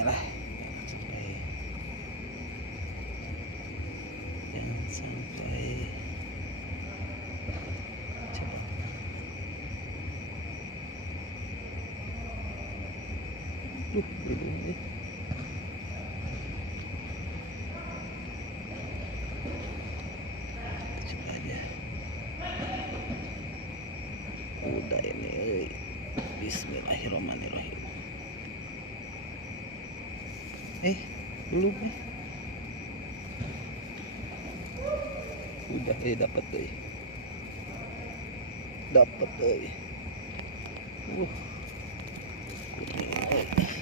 Bismillah. Jangan sampai coba. Ini. Coba aja. Udah ini, Bismillahirrahmanirrahim. Belum nih. Udah dapat deh. Dapat deh. Kuning.